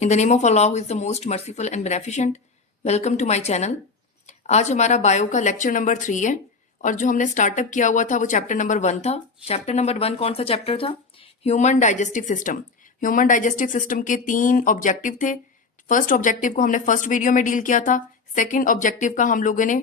In the name of Allah who is the most merciful and beneficent, welcome to my channel. आज हमारा bio का lecture number 3 है और जो हमने स्टार्टअप किया हुआ था वो चैप्टर नंबर 1 था। चैप्टर नंबर 1 कौन सा चैप्टर था? Human digestive system. Human digestive system के 3 ऑब्जेक्टिव थे। फर्स्ट ऑब्जेक्टिव को हमने फर्स्ट वीडियो में डील किया था। सेकेंड ऑब्जेक्टिव का हम लोगों ने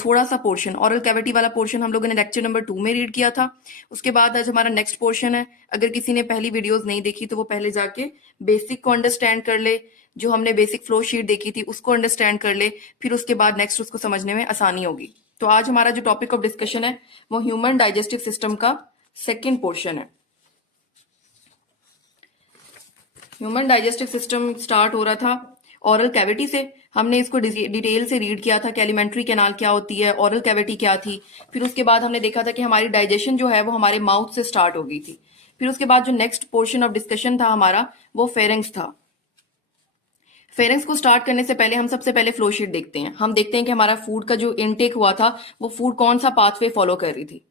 थोड़ा सा पोर्शन, ऑरल कैविटी वाला पोर्शन हम लोगों ने लेक्चर नंबर 2 में रीड किया था। उसके बाद आज हमारा नेक्स्ट पोर्शन है। अगर किसी ने पहली वीडियोस नहीं देखी तो वो पहले जाके बेसिक को अंडरस्टैंड कर ले, जो हमने बेसिक फ्लो शीट देखी थी उसको अंडरस्टैंड कर ले, फिर उसके बाद नेक्स्ट उसको समझने में आसानी होगी। तो आज हमारा जो टॉपिक ऑफ डिस्कशन है वो ह्यूमन डाइजेस्टिव सिस्टम का सेकेंड पोर्शन है। ह्यूमन डाइजेस्टिव सिस्टम स्टार्ट हो रहा था ऑरल कैविटी से। हमने इसको डिटेल से रीड किया था कि एलिमेंट्री कैनाल क्या होती है, ऑरल कैविटी क्या थी। फिर उसके बाद हमने देखा था कि हमारी डाइजेशन जो है वो हमारे माउथ से स्टार्ट हो गई थी। फिर उसके बाद जो नेक्स्ट पोर्शन ऑफ डिस्कशन था हमारा वो फेरेंक्स था। फेरेंक्स को स्टार्ट करने से पहले हम सबसे पहले फ्लो शीट देखते हैं। हम देखते हैं कि हमारा फूड का जो इनटेक हुआ था वो फूड कौन सा पाथवे फॉलो कर रही थी।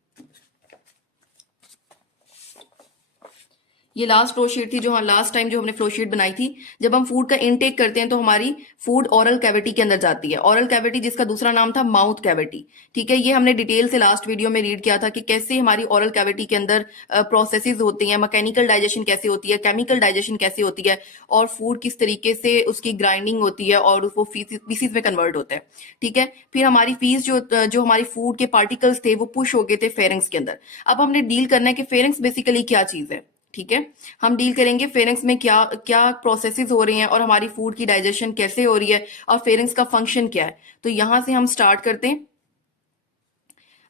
ये लास्ट फ्लो शीट थी जो लास्ट टाइम जो हमने फ्लो शीट बनाई थी। जब हम फूड का इनटेक करते हैं तो हमारी फूड ऑरल कैविटी के अंदर जाती है। ऑरल कैविटी जिसका दूसरा नाम था माउथ कैविटी। ठीक है, ये हमने डिटेल से लास्ट वीडियो में रीड किया था कि कैसे हमारी ऑरल कैविटी के अंदर प्रोसेसेस होती हैं, मैकेनिकल डाइजेशन कैसे होती है, केमिकल डाइजेशन कैसे होती है, और फूड किस तरीके से उसकी ग्राइंडिंग होती है और वो पीसीज में कन्वर्ट होता है। ठीक है, फिर हमारी फीस जो हमारी फूड के पार्टिकल्स थे वो पुश हो गए थे फेरेंक्स के अंदर। अब हमने डील करना है कि फेरेंक्स बेसिकली क्या चीज है। ठीक है, हम डील करेंगे फेरेंक्स में क्या क्या प्रोसेसेस हो रही हैं और हमारी फूड की डाइजेशन कैसे हो रही है और फेरेंक्स का फंक्शन क्या है। तो यहां से हम स्टार्ट करते हैं।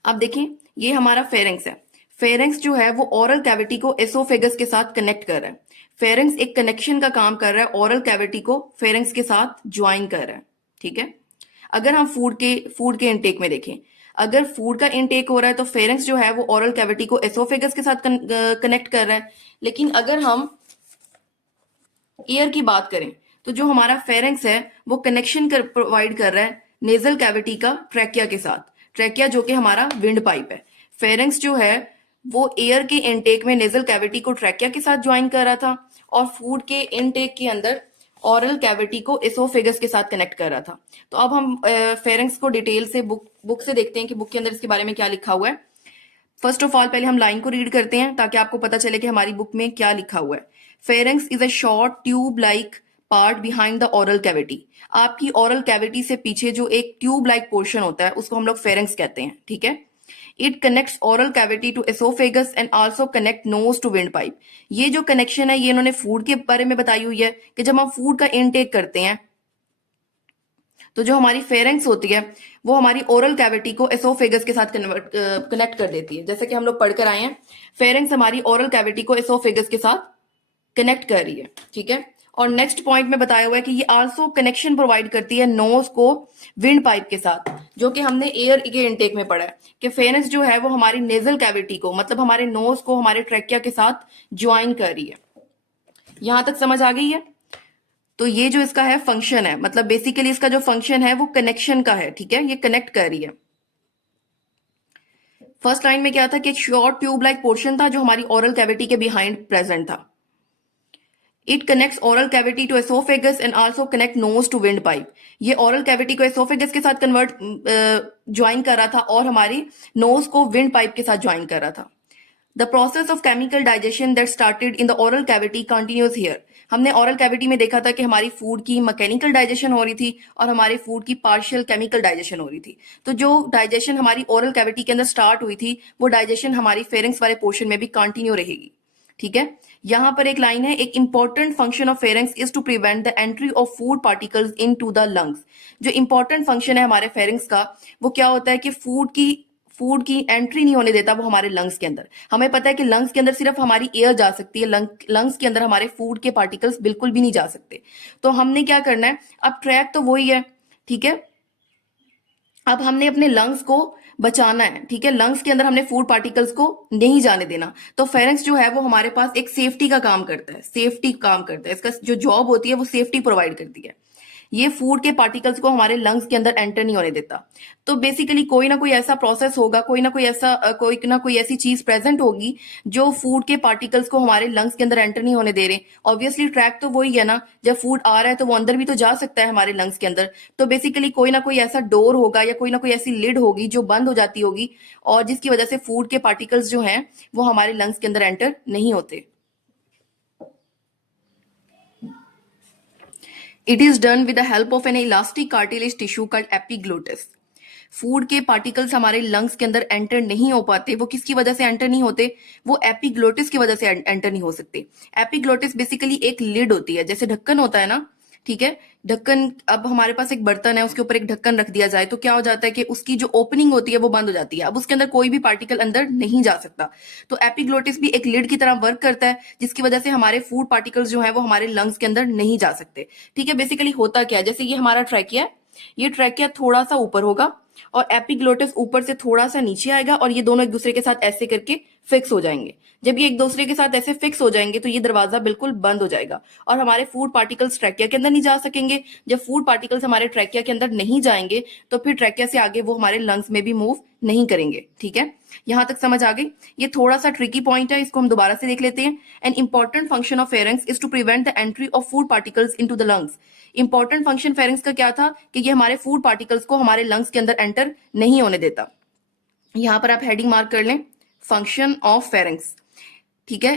अब देखें, ये हमारा फेरेंक्स है। फेरेंक्स जो है वो ऑरल कैविटी को एसोफेगस के साथ कनेक्ट कर रहा है। फेरेंक्स एक कनेक्शन का काम कर रहा है, ऑरल कैविटी को फेरेंक्स के साथ ज्वाइन कर रहा है। ठीक है, अगर हम फूड के इनटेक में देखें, अगर फूड का इनटेक हो रहा है तो फेरेंक्स जो है वो ऑरल कैविटी को एसोफेगस के साथ कनेक्ट कर रहा है। लेकिन अगर हम एयर की बात करें तो जो हमारा फेरेंक्स है वो कनेक्शन प्रोवाइड कर रहा है नेजल कैविटी का ट्रैकिया के साथ। ट्रैकिया जो कि हमारा विंड पाइप है। फेरेंक्स जो है वो एयर के इनटेक में नेजल कैविटी को ट्रैकिया के साथ ज्वाइन कर रहा था और फूड के इनटेक के अंदर ऑरल कैविटी को एसोफेगस के साथ कनेक्ट कर रहा था। तो अब हम फेरेंक्स को डिटेल से बुक से देखते हैं कि बुक के अंदर इसके बारे में क्या लिखा हुआ है। फर्स्ट ऑफ ऑल पहले हम लाइन को रीड करते हैं ताकि आपको पता चले कि हमारी बुक में क्या लिखा हुआ है। Pharynx is a short tube like part behind the oral cavity. आपकी ऑरल कैविटी से पीछे जो एक ट्यूब लाइक पोर्शन होता है उसको हम लोग फेरेंक्स कहते हैं। ठीक है, it connects oral cavity to oesophagus and also connect nose to windpipe. ये जो कनेक्शन है ये इन्होंने फूड के बारे में बताई हुई है कि जब हम फूड का इनटेक करते हैं तो जो हमारी फेरेंक्स होती है वो हमारी ओरल कैविटी को एसोफेगस के साथ कनेक्ट कर देती है। जैसे कि हम लोग पढ़कर आए हैं, फेरेंक्स हमारी ओरल कैविटी को एसोफेगस के साथ कनेक्ट कर रही है। ठीक है, और नेक्स्ट पॉइंट में बताया हुआ है कि ये आल्सो कनेक्शन प्रोवाइड करती है नोज को विंड पाइप के साथ, जो कि हमने एयर के इनटेक में पढ़ा है कि फेरेंक्स जो है वो हमारी नेजल कैविटी को, मतलब हमारे नोज को हमारे ट्रैकिया के साथ ज्वाइन कर रही है। यहां तक समझ आ गई है? तो ये जो इसका है फंक्शन है, मतलब बेसिकली इसका जो फंक्शन है वो कनेक्शन का है। ठीक है, ये कनेक्ट कर रही है। फर्स्ट लाइन में क्या था कि एक शॉर्ट ट्यूब लाइक पोर्शन था जो हमारी ओरल कैविटी के बिहाइंड प्रेजेंट था। It connects oral cavity to oesophagus and also connect nose to windpipe. ये ओरल कैविटी को एसोफेगस के साथ ज्वाइन कर रहा था और हमारी नोज को विंड पाइप के साथ ज्वाइन कर रहा था। The process of chemical digestion that started in the oral cavity continues here. हमने oral cavity में देखा था कि हमारी फूड की मैकेनिकल डाइजेशन हो रही थी और हमारे फूड की पार्शियल केमिकल डाइजेशन हो रही थी। तो जो डाइजेशन हमारी ओरल कैविटी के अंदर स्टार्ट हुई थी वो डाइजेशन हमारी फेरेंक्स वाले पोर्शन में भी कंटिन्यू रहेगी। ठीक है, यहां पर एक लाइन है, एक important function of pharynx is to prevent the entry of food particles in to the lungs. जो इंपॉर्टेंट फंक्शन है हमारे फेरेंक्स का वो क्या होता है कि फूड की एंट्री नहीं होने देता वो हमारे लंग्स के अंदर। हमें पता है कि लंग्स के अंदर सिर्फ हमारी एयर जा सकती है, लंग्स के अंदर हमारे फूड के पार्टिकल्स बिल्कुल भी नहीं जा सकते। तो हमने क्या करना है, अब ट्रैक तो वही है। ठीक है, अब हमने अपने लंग्स को बचाना है। ठीक है, लंग्स के अंदर हमने फूड पार्टिकल्स को नहीं जाने देना। तो फेरेंक्स जो है वो हमारे पास एक सेफ्टी का काम करता है, सेफ्टी काम करता है। इसका जो जॉब होती है वो सेफ्टी प्रोवाइड करती है। ये फूड के पार्टिकल्स को हमारे लंग्स के अंदर एंटर नहीं होने देता। तो बेसिकली कोई ना कोई ऐसा प्रोसेस होगा, कोई ना कोई ऐसी चीज प्रेजेंट होगी जो फूड के पार्टिकल्स को हमारे लंग्स के अंदर एंटर नहीं होने दे रहे। ऑब्वियसली ट्रैक तो वही है ना, जब फूड आ रहा है तो वो अंदर भी तो जा सकता है हमारे लंग्स के अंदर। तो बेसिकली कोई ना कोई ऐसा डोर होगा या कोई ना कोई ऐसी लिड होगी जो बंद हो जाती होगी, और जिसकी वजह से फूड के पार्टिकल्स जो हैं वो हमारे लंग्स के अंदर एंटर नहीं होते। It is done with the help of N elastic cartilage tissue called epiglottis. Food के पार्टिकल्स हमारे लंग्स के अंदर एंटर नहीं हो पाते। वो किसकी वजह से एंटर नहीं होते? वो एपिग्लोटिस की वजह से एंटर नहीं हो सकते। एपिग्लोटिस बेसिकली एक लिड होती है, जैसे ढक्कन होता है ना, ठीक है। ढक्कन, अब हमारे पास एक बर्तन है, उसके ऊपर एक ढक्कन रख दिया जाए तो क्या हो जाता है कि उसकी जो ओपनिंग होती है वो बंद हो जाती है। अब उसके अंदर कोई भी पार्टिकल अंदर नहीं जा सकता। तो एपिग्लोटिस भी एक लिड की तरह वर्क करता है, जिसकी वजह से हमारे फूड पार्टिकल्स जो है वो हमारे लंग्स के अंदर नहीं जा सकते। ठीक है, बेसिकली होता क्या है, जैसे ये हमारा ट्रैकिया है, ये ट्रैकिया थोड़ा सा ऊपर होगा और एपिग्लोटिस ऊपर से थोड़ा सा नीचे आएगा, और ये दोनों एक दूसरे के साथ ऐसे करके फिक्स हो जाएंगे। जब ये एक दूसरे के साथ ऐसे फिक्स हो जाएंगे तो ये दरवाजा बिल्कुल बंद हो जाएगा और हमारे फूड पार्टिकल्स ट्रैकिया के अंदर नहीं जा सकेंगे। जब फूड पार्टिकल्स हमारे ट्रैकिया के अंदर नहीं जाएंगे तो फिर ट्रैकिया से आगे वो हमारे लंग्स में भी मूव नहीं करेंगे। ठीक है, यहां तक समझ आ गई? ये थोड़ा सा ट्रिकी पॉइंट है, इसको हम दोबारा से देख लेते हैं। An important function of pharynx is to prevent the entry of food particles into the lungs. Important function pharynx का क्या था कि ये हमारे फूड पार्टिकल्स को हमारे लंग्स के अंदर एंटर नहीं होने देता। यहां पर आप हेडिंग मार्क कर लें, फंक्शन ऑफ फेरेंक्स। ठीक है,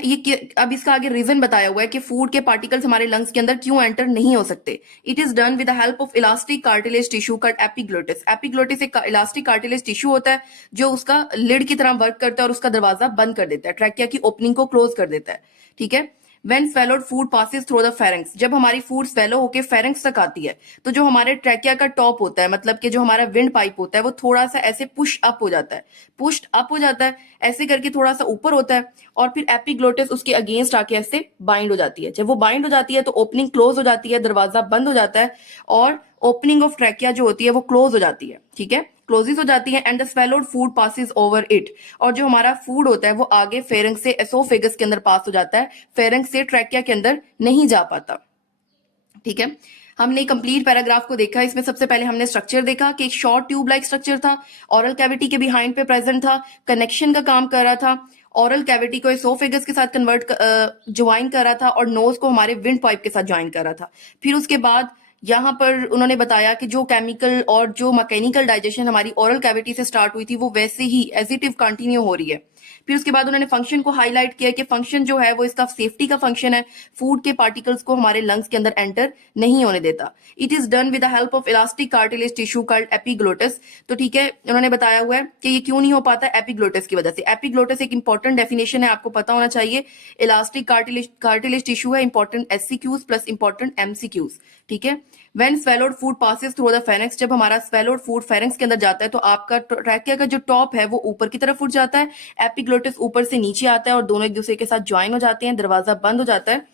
अब इसका आगे रीजन बताया हुआ है कि फूड के पार्टिकल्स हमारे लंग्स के अंदर क्यों एंटर नहीं हो सकते। It is done with the help of elastic cartilage tissue called epiglottis. Epiglottis एक इलास्टिक कार्टिलेज टिश्यू होता है जो उसका लिड की तरह वर्क करता है और उसका दरवाजा बंद कर देता है, ट्रैकिया की ओपनिंग को क्लोज कर देता है। ठीक है, When swallowed food passes through the pharynx, जब हमारी फूड स्वेलो होके फेरेंक्स तक आती है तो जो हमारे ट्रैकिया का टॉप होता है, मतलब कि जो हमारा विंड पाइप होता है, वो थोड़ा सा ऐसे पुश अप हो जाता है, पुश्ड अप हो जाता है, ऐसे करके थोड़ा सा ऊपर होता है, और फिर एपिग्लोटिस उसके अगेंस्ट आके ऐसे बाइंड हो जाती है। जब वो बाइंड हो जाती है तो ओपनिंग क्लोज हो जाती है, दरवाजा बंद हो जाता है और ओपनिंग ऑफ ट्रैकिया जो होती है वो क्लोज हो जाती है। ठीक है, क्लोजेस हो जाती है and the swallowed food passes over it, और जो हमारा फूड होता है वो आगे फेरेंक्स से एसोफेगस के अंदर पास हो जाता है, फेरेंक्स से ट्रैकिया के अंदर नहीं जा पाता। ठीक है, हमने कंप्लीट पैराग्राफ को देखा। इसमें सबसे पहले हमने स्ट्रक्चर देखा कि एक शॉर्ट ट्यूब लाइक स्ट्रक्चर था, ऑरल कैविटी के बिहाइंड पे प्रेजेंट था, कनेक्शन का काम कर रहा था, ऑरल कैविटी को एसोफेगस के साथ ज्वाइन कर रहा था और नोज को हमारे विंड पाइप के साथ ज्वाइन कर रहा था। फिर उसके बाद यहाँ पर उन्होंने बताया कि जो केमिकल और जो मैकेनिकल डाइजेशन हमारी ओरल कैविटी से स्टार्ट हुई थी वो वैसे ही एज इट इव कंटिन्यू हो रही है। फिर उसके बाद उन्होंने फंक्शन को हाईलाइट किया कि फंक्शन जो है वो इसका सेफ्टी का फंक्शन है, फूड के पार्टिकल्स को हमारे लंग्स के अंदर एंटर नहीं होने देता। It is done with the help of elastic cartilage tissue called epiglottis. तो ठीक है, उन्होंने बताया हुआ है कि ये क्यों नहीं हो पाता, एपिग्लोटिस की वजह से। एपिग्लोटिस एक इंपॉर्टेंट डेफिनेशन है, आपको पता होना चाहिए। इलास्टिक कार्टिलेज टिश्यू है, इंपॉर्टेंट एससीक्यूज प्लस इंपॉर्टेंट एमसीक्यूज। ठीक है, when swallowed food passes through the pharynx, जब हमारा स्वेलोड फूड फेरेंक्स के अंदर जाता है तो आपका ट्रैकिया का जो टॉप है वो ऊपर की तरफ उठ जाता है, एपिग्लोटिस ऊपर से नीचे आता है और दोनों एक दूसरे के साथ ज्वाइन हो जाते हैं, दरवाजा बंद हो जाता है।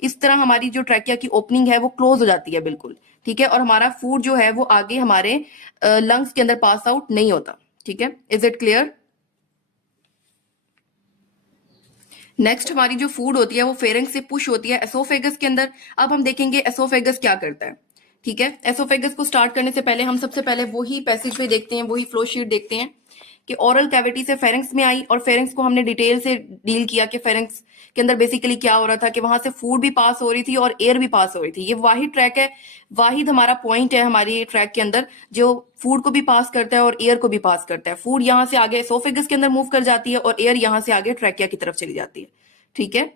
इस तरह हमारी जो ट्रैकिया की ओपनिंग है वो क्लोज हो जाती है बिल्कुल। ठीक है, और हमारा फूड जो है वो आगे हमारे लंग्स के अंदर पास आउट नहीं होता। ठीक है, इज इट क्लियर? नेक्स्ट हमारी जो फूड होती है वो फेरेंक्स से पुश होती है एसोफेगस के अंदर। अब हम देखेंगे एसोफेगस क्या करता है। ठीक है, एसोफेगस को स्टार्ट करने से पहले हम सबसे पहले वही पैसेज में देखते हैं, वही फ्लो शीट देखते हैं कि ओरल कैविटी से फेरेंक्स में आई, और फेरेंक्स को हमने डिटेल से डील किया कि फेरेंक्स के अंदर बेसिकली क्या हो रहा था कि वहां से फूड भी पास हो रही थी और एयर भी पास हो रही थी। ये वाहिद ट्रैक है, वाहिद हमारा पॉइंट है हमारी ट्रैक के अंदर जो फूड को भी पास करता है और एयर को भी पास करता है। फूड यहां से आगे एसोफेगस के अंदर मूव कर जाती है और एयर यहां से आगे ट्रैकिया की तरफ चली जाती है। ठीक है,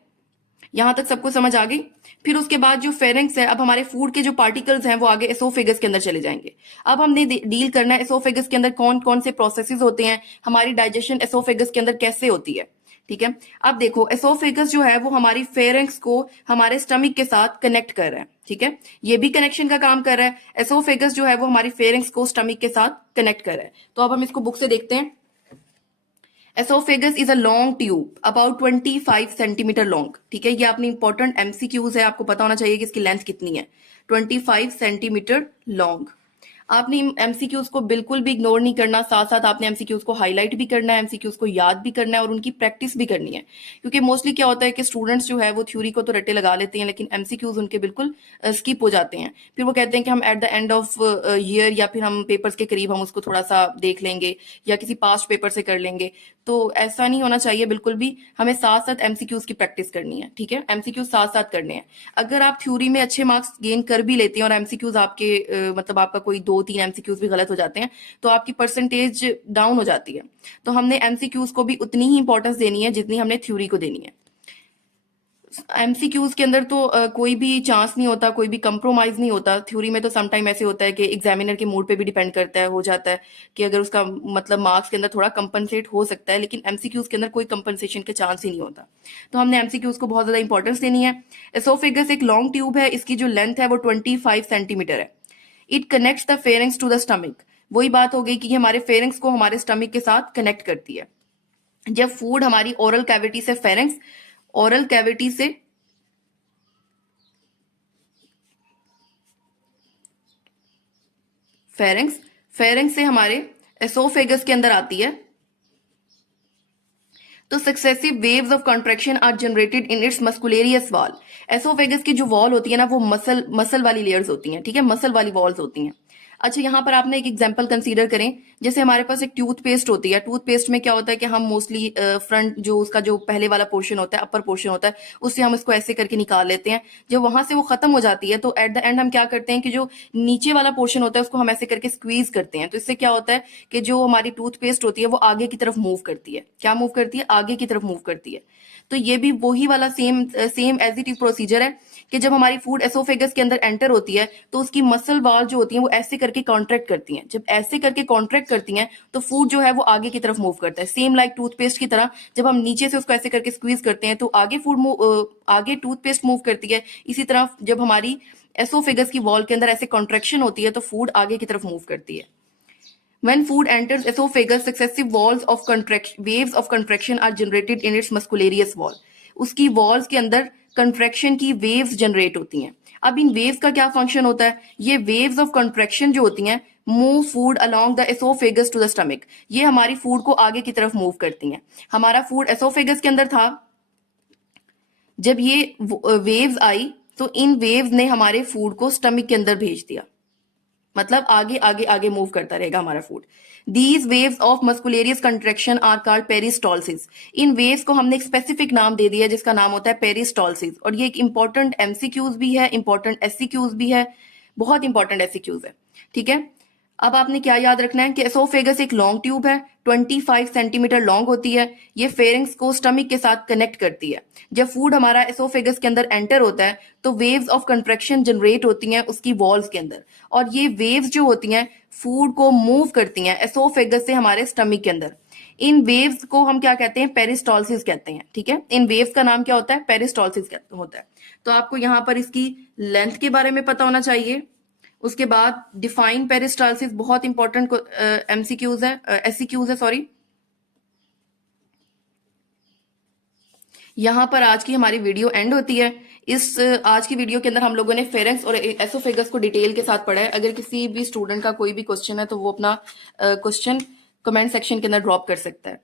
यहां तक सबको समझ आ गई? फिर उसके बाद जो फेरेंक्स है, अब हमारे फूड के जो पार्टिकल्स हैं वो आगे एसोफेगस के अंदर चले जाएंगे। अब हमने डील करना है एसोफेगस के अंदर कौन कौन से प्रोसेसेस होते हैं, हमारी डाइजेशन एसोफेगस के अंदर कैसे होती है। ठीक है, अब देखो एसोफेगस जो है वो हमारी फेरेंक्स को हमारे स्टमक के साथ कनेक्ट कर रहा है। ठीक है, ये भी कनेक्शन का काम कर रहा है। एसोफेगस जो है वो हमारी फेरेंक्स को स्टमक के साथ कनेक्ट कर रहा है। तो अब हम इसको बुक से देखते हैं। Oesophagus is a long tube about 25 centimetre long. ठीक है, ये अपनी इंपॉर्टेंट एमसीक्यूज है, आपको पता होना चाहिए कि इसकी लेंथ कितनी है, 25 सेंटीमीटर लॉन्ग। आपने एमसीक्यूज को बिल्कुल भी इग्नोर नहीं करना, साथ साथ आपने एमसीक्यूज को हाईलाइट भी करना है, एमसीक्यूज को याद भी करना है और उनकी प्रैक्टिस भी करनी है। क्योंकि मोस्टली क्या होता है कि स्टूडेंट्स जो है वो थ्योरी को तो रट्टे लगा लेते हैं, लेकिन एमसीक्यूज उनके बिल्कुल स्किप हो जाते हैं। फिर वो कहते हैं कि हम at the end of year या फिर हम पेपर्स के करीब हम उसको थोड़ा सा देख लेंगे या किसी पास्ट पेपर से कर लेंगे। तो ऐसा नहीं होना चाहिए बिल्कुल भी, हमें साथ साथ एमसीक्यूज की प्रैक्टिस करनी है। ठीक है, एमसीक्यूज साथ साथ करने हैं। अगर आप थ्योरी में अच्छे मार्क्स गेन कर भी लेते हैं और एमसीक्यूज आपके मतलब आपका कोई 2-3 एमसीक्यूज भी गलत हो जाते हैं तो आपकी परसेंटेज डाउन हो जाती है। तो हमने एमसीक्यूज को भी उतनी ही इंपॉर्टेंस देनी है जितनी हमने थ्योरी को देनी है। एमसीक्यूज के अंदर तो कोई भी चांस नहीं होता, कोई भी कंप्रोमाइज नहीं होता। थ्योरी में तो सम टाइम ऐसे होता है कि एग्जामिनर के मूड पे भी डिपेंड करता है, हो जाता है कि अगर उसका मतलब मार्क्स के अंदर थोड़ा कंपनसेट हो सकता है, लेकिन एमसीक्यूज के अंदर कोई कंपनसेशन के चांस ही नहीं होता। तो हमने एमसीक्यूज को बहुत ज्यादा इंपॉर्टेंस देनी है। एसोफेगस एक लॉन्ग ट्यूब है, इसकी जो लेंथ है वो 25 सेंटीमीटर है। It connects the pharynx to the stomach. वही बात हो गई कि ये हमारे फेरिंग्स को हमारे स्टमक के साथ कनेक्ट करती है। जब फूड हमारी ओरल कैविटी से फेरिंग्स, ओरल कैविटी से फेरिंग्स, फेरिंग्स से हमारे एसोफेगस के अंदर आती है, तो successive waves of contraction are generated in its muscularis wall. Oesophagus की जो वॉल होती है ना वो मसल मसल वाली लेयर्स होती हैं। ठीक है, मसल वाली वॉल्स होती हैं। अच्छा, यहाँ पर आपने एक एग्जांपल कंसीडर करें। जैसे हमारे पास एक टूथपेस्ट होती है, टूथपेस्ट में क्या होता है कि हम मोस्टली फ्रंट जो उसका जो पहले वाला पोर्शन होता है, अपर पोर्शन होता है, उससे हम इसको ऐसे करके निकाल लेते हैं। जब वहां से वो खत्म हो जाती है तो एट द एंड हम क्या करते हैं कि जो नीचे वाला पोर्शन होता है उसको हम ऐसे करके स्क्वीज करते हैं। तो इससे क्या होता है कि जो हमारी टूथपेस्ट होती है वो आगे की तरफ मूव करती है। क्या मूव करती है? आगे की तरफ मूव करती है। तो ये भी वही वाला same same as it is procedure है कि जब हमारी फूड एसोफेगस के अंदर एंटर होती है तो उसकी मसल वॉल जो होती है वो ऐसे करके कॉन्ट्रैक्ट करती हैं। जब ऐसे करके कॉन्ट्रैक्ट करती हैं तो फूड जो है वो आगे की तरफ मूव करता है। सेम लाइक टूथपेस्ट की तरह जब हम नीचे से उसको ऐसे करके स्क्वीज करते हैं तो आगे आगे टूथपेस्ट मूव करती है। इसी तरह जब हमारी एसोफेगस की वॉल के अंदर ऐसे कॉन्ट्रेक्शन होती है तो फूड आगे की तरफ मूव करती है। When food enters esophagus, successive walls of contraction, waves of contraction are generated in its muscularis wall. उसकी walls के अंदर contraction की waves generate होती हैं। अब इन waves का क्या function होता है? ये waves of contraction जो होती हैं move food along the esophagus to the stomach. ये हमारी food को आगे की तरफ move करती हैं। हमारा food esophagus के अंदर था, जब ये waves आई तो इन waves ने हमारे food को stomach के अंदर भेज दिया। मतलब आगे आगे आगे मूव करता रहेगा हमारा food. These waves of muscularis contraction are called peristalsis. इन वेव्स को हमने एक स्पेसिफिक नाम दे दिया जिसका नाम होता है पेरिस्टॉल्सिस। और ये एक इंपॉर्टेंट एमसीक्यूज भी है, इंपॉर्टेंट एससीक्यूज भी है, बहुत इंपॉर्टेंट एससीक्यूज है। ठीक है, अब आपने क्या याद रखना है कि एसोफेगस एक लॉन्ग ट्यूब है, 25 सेंटीमीटर लॉन्ग होती है। ये फेरिंग्स को स्टमक के साथ कनेक्ट करती है। जब फूड हमारा एसोफेगस के अंदर एंटर होता है तो वेव्स ऑफ कंट्रैक्शन जनरेट होती हैं उसकी वॉल्स के अंदर, और ये वेव्स जो होती हैं फूड को मूव करती हैं एसोफेगस से हमारे स्टमक के अंदर। इन वेव्स को हम क्या कहते हैं? पेरिस्टॉल्सिस कहते हैं। ठीक है, इन वेव्स का नाम क्या होता है? पेरिस्टॉल्सिस होता है। तो आपको यहां पर इसकी लेंथ के बारे में पता होना चाहिए। उसके बाद डिफाइन पेरिस्टालसिस, बहुत इंपॉर्टेंट एमसीक्यूज है, एससीक्यूज है सॉरी। यहां पर आज की हमारी वीडियो एंड होती है। इस आज की वीडियो के अंदर हम लोगों ने फेरेंक्स और एसोफेगस को डिटेल के साथ पढ़ा है। अगर किसी भी स्टूडेंट का कोई भी क्वेश्चन है तो वो अपना क्वेश्चन कमेंट सेक्शन के अंदर ड्रॉप कर सकता है।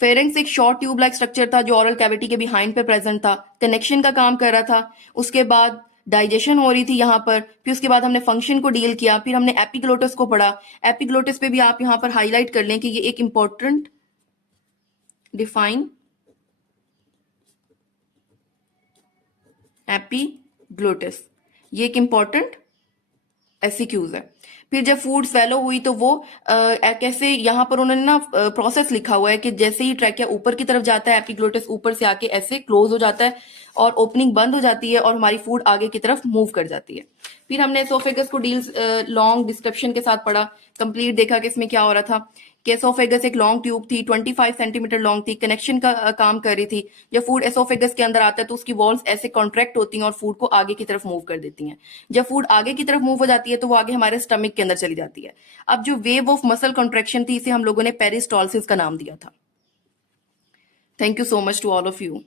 फेरेंक्स एक शॉर्ट ट्यूब लाइक स्ट्रक्चर था जो ओरल कैविटी के बिहाइंड पे प्रेजेंट था, कनेक्शन का काम कर रहा था। उसके बाद डाइजेशन हो रही थी यहाँ पर, फिर उसके बाद हमने फंक्शन को डील किया, फिर हमने एपिग्लोटिस को पढ़ा। एपिग्लोटिस पे भी आप यहाँ पर हाईलाइट कर लें कि ये एक इंपॉर्टेंट डिफाइन एपिग्लोटिस, ये एक इंपॉर्टेंट एससीक्यूज है। फिर जब फूड स्वेलो हुई तो वो कैसे, यहाँ पर उन्होंने ना प्रोसेस लिखा हुआ है कि जैसे ही ट्रैकिया ऊपर की तरफ जाता है एपिग्लोटिस ऊपर से आके ऐसे क्लोज हो जाता है और ओपनिंग बंद हो जाती है और हमारी फूड आगे की तरफ मूव कर जाती है। फिर हमने एसोफेगस को डील लॉन्ग डिस्क्रिप्शन के साथ पढ़ा, कंप्लीट देखा कि इसमें क्या हो रहा था। कि एसोफेगस एक लॉन्ग ट्यूब थी, 25 सेंटीमीटर लॉन्ग थी, कनेक्शन का काम कर रही थी। जब फूड एसोफेगस के अंदर आता है तो उसकी वॉल्स ऐसे कॉन्ट्रैक्ट होती हैं और फूड को आगे की तरफ मूव कर देती हैं। जब फूड आगे की तरफ मूव हो जाती है तो वो आगे हमारे स्टमक के अंदर चली जाती है। अब जो वेव ऑफ मसल कॉन्ट्रैक्शन थी इसे हम लोगों ने पेरिस्टॉल्सिस का नाम दिया था। Thank you so much to all of you.